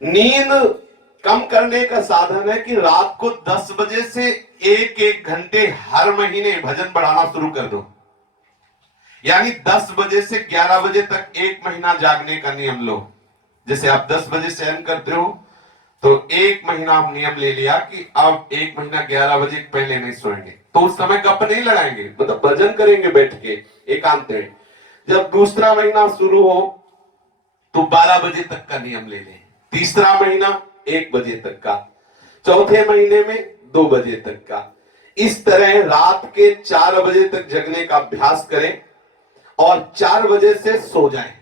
नींद कम करने का साधन है कि रात को 10 बजे से एक एक घंटे हर महीने भजन बढ़ाना शुरू कर दो। यानी 10 बजे से 11 बजे तक एक महीना जागने का नियम लो। जैसे आप 10 बजे शयन करते हो तो एक महीना हम नियम ले लिया कि अब एक महीना 11 बजे पहले नहीं सोएंगे, तो उस समय गप नहीं लगाएंगे, मतलब भजन करेंगे बैठ के एकांत में। जब दूसरा महीना शुरू हो तो 12 बजे तक का नियम ले लें, तीसरा महीना 1 बजे तक का, चौथे महीने में 2 बजे तक का। इस तरह रात के 4 बजे तक जगने का अभ्यास करें और 4 बजे से सो जाएं।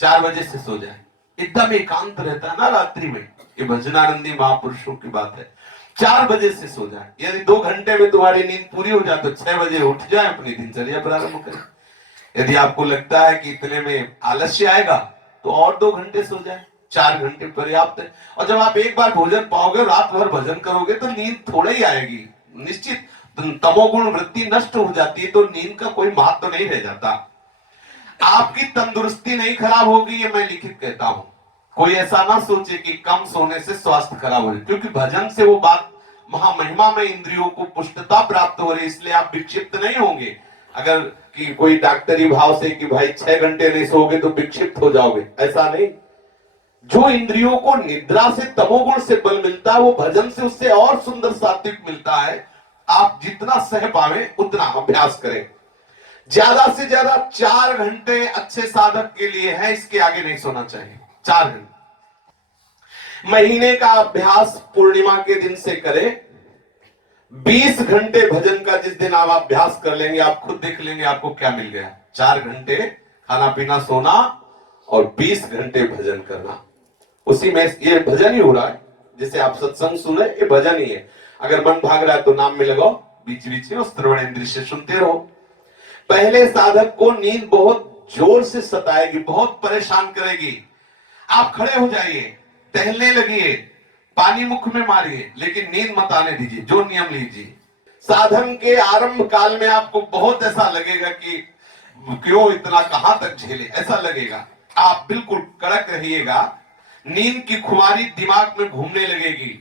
4 बजे से सो जाएं, एकदम एकांत रहता है ना रात्रि में, ये भजनानंदी महापुरुषों की बात है। 4 बजे से सो जाए। यदि 2 घंटे में तुम्हारी नींद पूरी हो जाए तो 6 बजे उठ जाए, अपनी दिनचर्या प्रारंभ करें। यदि आपको लगता है कि इतने में आलस्य आएगा तो और 2 घंटे सो जाए, 4 घंटे पर्याप्त है। और जब आप एक बार भोजन पाओगे, रात भर भजन करोगे तो नींद थोड़ा ही आएगी, निश्चित। तमोगुण वृत्ति नष्ट हो जाती है तो नींद का कोई महत्व नहीं रह जाता। आपकी तंदुरुस्ती नहीं खराब होगी, ये मैं लिखित कहता हूं। कोई ऐसा ना सोचे कि कम सोने से स्वास्थ्य खराब हो जाए, क्योंकि भजन से वो बात महामहिमा में इंद्रियों को पुष्टता प्राप्त हो रही, इसलिए आप विक्षिप्त नहीं होंगे। अगर कि कोई डॉक्टरी भाव से कि भाई 6 घंटे नहीं सोओगे तो विक्षिप्त हो जाओगे, ऐसा नहीं। जो इंद्रियों को निद्रा से तमोगुण से बल मिलता है वो भजन से उससे और सुंदर सात्विक मिलता है। आप जितना सह पावे उतना अभ्यास करें। ज्यादा से ज्यादा 4 घंटे अच्छे साधक के लिए है, इसके आगे नहीं सोना चाहिए। 4 घंटे महीने का अभ्यास पूर्णिमा के दिन से करें। 20 घंटे भजन का जिस दिन आप अभ्यास कर लेंगे, आप खुद देख लेंगे आपको क्या मिल गया। 4 घंटे खाना पीना सोना और 20 घंटे भजन करना, उसी में ये भजन ही हो रहा है। जैसे आप सत्संग सुन रहे, ये भजन ही है। अगर मन भाग रहा है तो नाम में लगाओ, बीच बीच में श्रवण इंद्रिय से सुनते रहो। पहले साधक को नींद बहुत जोर से सताएगी, बहुत परेशान करेगी। आप खड़े हो जाइए, टहलने लगिए, पानी मुख में मारिए, लेकिन नींद मत आने दीजिए, जो नियम लीजिए। साधन के आरंभ काल में आपको बहुत ऐसा लगेगा कि क्यों इतना, कहां तक झेले, ऐसा लगेगा। आप बिल्कुल कड़क रहिएगा। नींद की खुमारी दिमाग में घूमने लगेगी,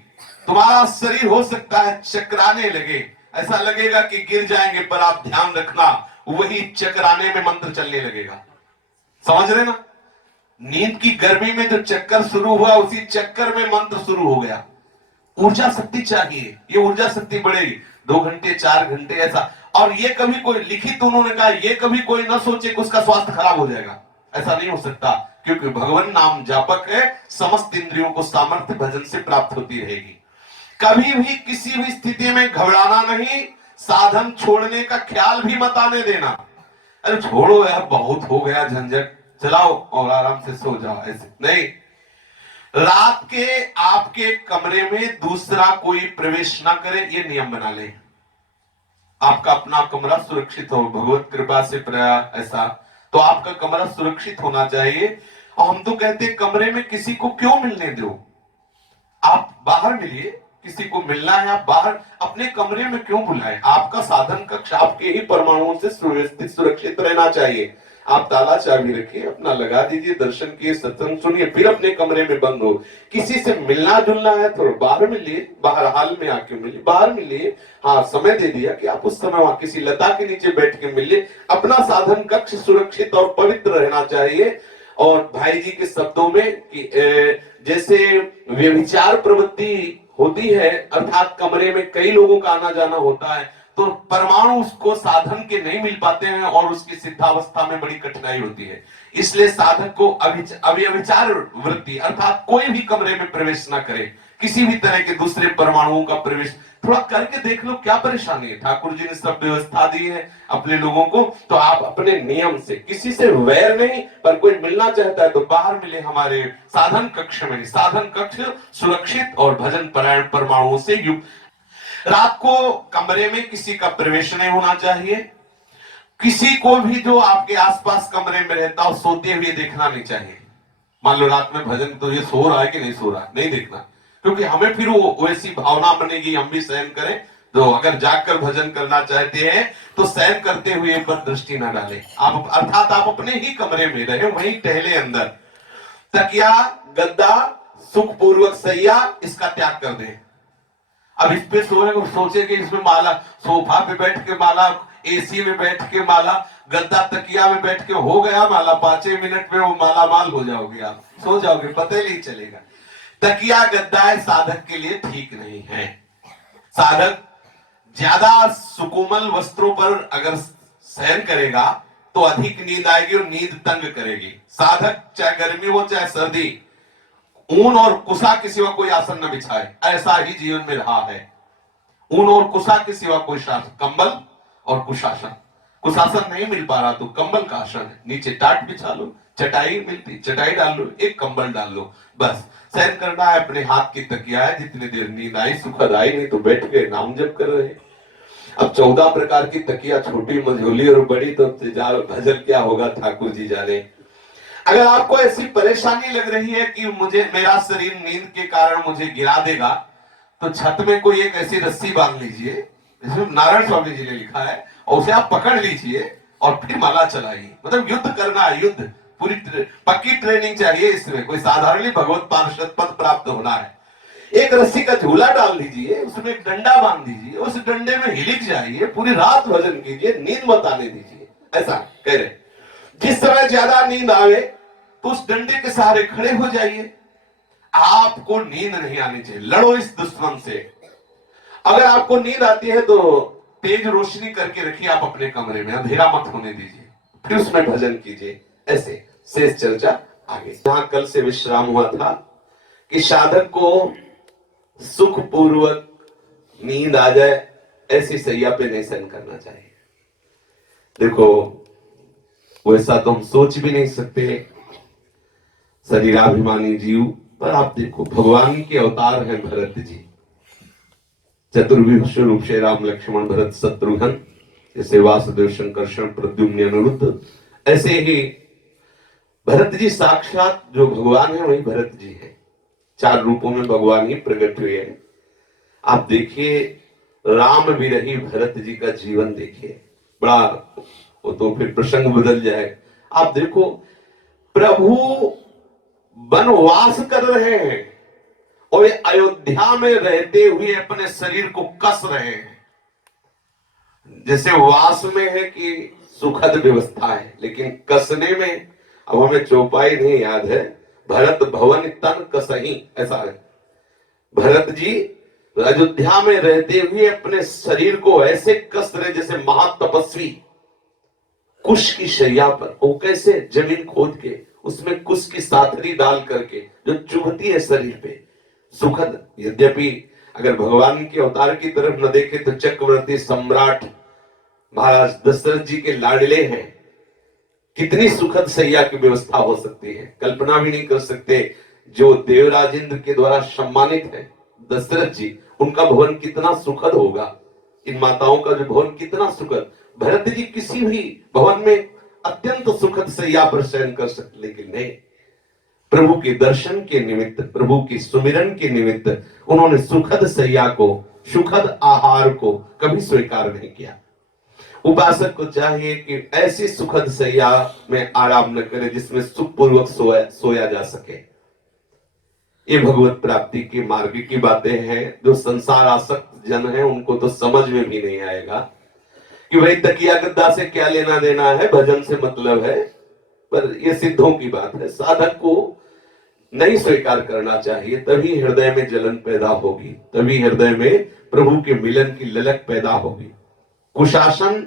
तुम्हारा शरीर हो सकता है चकराने लगे, ऐसा लगेगा कि गिर जाएंगे, पर आप ध्यान रखना वही चकराने में मंत्र चलने लगेगा। समझ रहे ना? नींद की गर्मी में जो चक्कर शुरू हुआ, उसी चक्कर में मंत्र शुरू हो गया। ऊर्जा शक्ति चाहिए, ये ऊर्जा शक्ति बढ़ेगी। 2 घंटे 4 घंटे ऐसा। और ये कभी कोई लिखित उन्होंने कहा, ये कभी कोई ना सोचे कि उसका स्वास्थ्य खराब हो जाएगा, ऐसा नहीं हो सकता। क्योंकि भगवान नाम जापक है, समस्त इंद्रियों को सामर्थ्य भजन से प्राप्त होती रहेगी। कभी भी किसी भी स्थिति में घबराना नहीं, साधन छोड़ने का ख्याल भी मत आने देना। अरे छोड़ो यार, बहुत हो गया झंझट, चलाओ और आराम से सो जाओ, ऐसे नहीं। रात के आपके कमरे में दूसरा कोई प्रवेश ना करे, ये नियम बना ले। आपका अपना कमरा सुरक्षित हो, भगवत कृपा से ऐसा तो आपका कमरा सुरक्षित होना चाहिए। और हम तो कहते हैं कमरे में किसी को क्यों मिलने दो, आप बाहर मिलिए। किसी को मिलना है, आप बाहर अपने कमरे में क्यों बुलाएं? आपका साधन कक्ष आपके ही परमाणुओं से सुव्यवस्थित सुरक्षित रहना चाहिए। आप ताला चाबी रखिए, अपना लगा दीजिए, दर्शन किए, सत्संग सुनिए, फिर अपने कमरे में बंद हो। किसी से मिलना जुलना है तो बाहर मिलिए, बाहर हाल में आके मिलिए, बाहर मिलिए। हाँ, समय दे दिया कि आप उस समय वहां किसी लता के नीचे बैठ के मिलिए। अपना साधन कक्ष सुरक्षित और पवित्र रहना चाहिए। और भाई जी के शब्दों में कि जैसे व्यभिचार प्रवृत्ति होती है, अर्थात कमरे में कई लोगों का आना जाना होता है, तो परमाणु उसको साधन के नहीं मिल पाते हैं और उसकी सिद्धावस्था में बड़ी कठिनाई होती है। इसलिए साधक को अव्यभिचार वृत्ति अर्थात कोई भी कमरे में प्रवेश ना करे, किसी भी तरह के दूसरे परमाणुओं का प्रवेश। थोड़ा करके देख लो क्या परेशानी है। ठाकुर जी ने सब व्यवस्था दी है अपने लोगों को, तो आप अपने नियम से, किसी से वैर नहीं, पर कोई मिलना चाहता है तो बाहर मिले, हमारे साधन कक्ष में। साधन कक्ष सुरक्षित और भजन परायण परमाणुओं से युक्त। रात को कमरे में किसी का प्रवेश नहीं होना चाहिए। किसी को भी जो आपके आसपास कमरे में रहता हो सोते हुए देखना नहीं चाहिए। मान लो रात में भजन, तो ये सो रहा है कि नहीं सो रहा, नहीं देखना, क्योंकि हमें फिर वो वैसी भावना बनेगी हम भी शयन करें। तो अगर जागकर भजन करना चाहते हैं तो शयन करते हुए पर दृष्टि ना डालें। आप अर्थात आप अपने ही कमरे में रहे, वहीं टहले अंदर। तकिया, गद्दा सुखपूर्वक सैया इसका त्याग कर दें। अब इस पे सोचे कि इसमें माला, सोफा पे बैठ के माला, एसी में बैठ के माला, गद्दा तकिया में बैठ के हो गया माला, 5 मिनट में वो माला माल हो जाओगे, आप सो जाओगे, पता ही नहीं चलेगा। तकिया गद्दा साधक के लिए ठीक नहीं है। साधक ज्यादा सुकोमल वस्त्रों पर अगर शयन करेगा तो अधिक नींद आएगी और नींद तंग करेगी। साधक चाहे गर्मी हो चाहे सर्दी, ऊन और कुशा के सिवा कोई आसन न बिछाए, ऐसा ही जीवन में रहा है। ऊन और कुशा के सिवा कोई शासन, कंबल और कुशासन, कुशासन नहीं मिल पा रहा तो कंबल का आसन है, नीचे टाट बिछा लो, चटाई मिलती चटाई डाल लो, एक कंबल डाल लो, बस शयन करना है। अपने हाथ की तकिया है, जितनी देर नींद आई सुखद आई, नहीं तो बैठ के नाम जप कर रहे। अब 14 प्रकार की तकिया, छोटी मझोली और बड़ी, तो भजन क्या होगा ठाकुर जी जाने। अगर आपको ऐसी परेशानी लग रही है कि मुझे मेरा शरीर नींद के कारण मुझे गिरा देगा, तो छत में कोई एक ऐसी रस्सी बांध लीजिए, जिसमें नारायण स्वामी जी ने लिखा है, और उसे आप पकड़ लीजिए और फिर माला चलाइए। मतलब युद्ध करना है, युद्ध, पूरी पक्की ट्रेनिंग चाहिए इसमें, कोई साधारण भगवत पार्षद पद प्राप्त होना है। एक रस्सी का झूला डाल दीजिए, उसमें एक डंडा बांध दीजिए, उस डंडे में हिलिक जाइए, पूरी रात भजन कीजिए, नींद मत आने दीजिए। ऐसा कह रहे, जिस समय ज्यादा नींद आवे तो उस डंडे के सहारे खड़े हो जाइए। आपको नींद नहीं आनी चाहिए, लड़ो इस दुश्मन से। अगर आपको नींद आती है तो तेज रोशनी करके रखिए आप अपने कमरे में, अंधेरा मत होने दीजिए, फिर उसमें भजन कीजिए। ऐसे शेष चर्चा आगे। यहां कल से विश्राम हुआ था कि साधक को सुखपूर्वक नींद आ जाए ऐसी सैया पे नहीं शयन करना चाहिए। देखो वैसा तो हम सोच भी नहीं सकते शरीराभिमानी जीव, पर आप देखो भगवान के अवतार हैं भरत जी, चतुर्विंश रूप से राम लक्ष्मण भरत शत्रुघ्न, जैसे वासुदेव संकर्षण प्रद्युम्न अनिरुद्ध, ऐसे ही भरत जी साक्षात जो भगवान है वही भरत जी है। 4 रूपों में भगवान ही प्रकट हुए हैं। आप देखिए राम विरही भरत जी का जीवन देखिए, बड़ा, वो तो फिर प्रसंग बदल जाए। आप देखो प्रभु वनवास कर रहे हैं और अयोध्या में रहते हुए अपने शरीर को कस रहे हैं। जैसे वास में है कि सुखद व्यवस्था है, लेकिन कसने में, अब हमें चौपाई नहीं याद है, भरत भवन तन कसही, ऐसा है। भरत जी अयोध्या में रहते हुए अपने शरीर को ऐसे कस रहे जैसे महातपस्वी कुश की शैया पर। वो कैसे? जमीन खोद के उसमें कुश की साथरी डाल करके जो चुभती है शरीर पे, सुखद। यद्यपि अगर भगवान के अवतार की तरफ न देखे तो चक्रवर्ती सम्राट महाराज दशरथ जी के लाडले हैं, कितनी सुखद सैया की व्यवस्था हो सकती है, कल्पना भी नहीं कर सकते। जो देवराज इंद्र के द्वारा सम्मानित है दशरथ जी, उनका भवन कितना सुखद होगा, इन माताओं का जो भवन कितना सुखद। भरत जी किसी भी भवन में अत्यंत सुखद सैया पर शयन कर सकते, लेकिन नहीं, प्रभु के दर्शन के निमित्त, प्रभु की सुमिरन के निमित्त उन्होंने सुखद सैया को, सुखद आहार को कभी स्वीकार नहीं किया। उपासक को चाहिए कि ऐसी सुखद सैया में आराम न करे जिसमें सुखपूर्वक सोया जा सके। ये भगवत प्राप्ति के मार्ग की बातें हैं। जो संसार आसक्त जन है उनको तो समझ में भी नहीं आएगा कि भाई तकिया गद्दा से क्या लेना देना है, भजन से मतलब है। पर ये सिद्धों की बात है, साधक को नहीं स्वीकार करना चाहिए, तभी हृदय में जलन पैदा होगी, तभी हृदय में प्रभु के मिलन की ललक पैदा होगी। कुशासन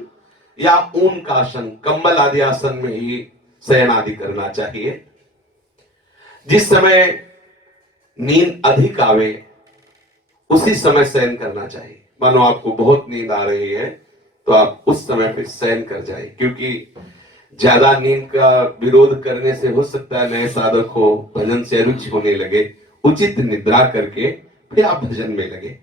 या ऊन का आसन, कंबल आदि आसन में ही शयन आदि करना चाहिए। जिस समय नींद अधिक आवे उसी समय शयन करना चाहिए। मानो आपको बहुत नींद आ रही है तो आप उस समय फिर शयन कर जाए, क्योंकि ज्यादा नींद का विरोध करने से हो सकता है नए साधक हो भजन से अरुचि होने लगे। उचित निद्रा करके फिर आप भजन में लगे।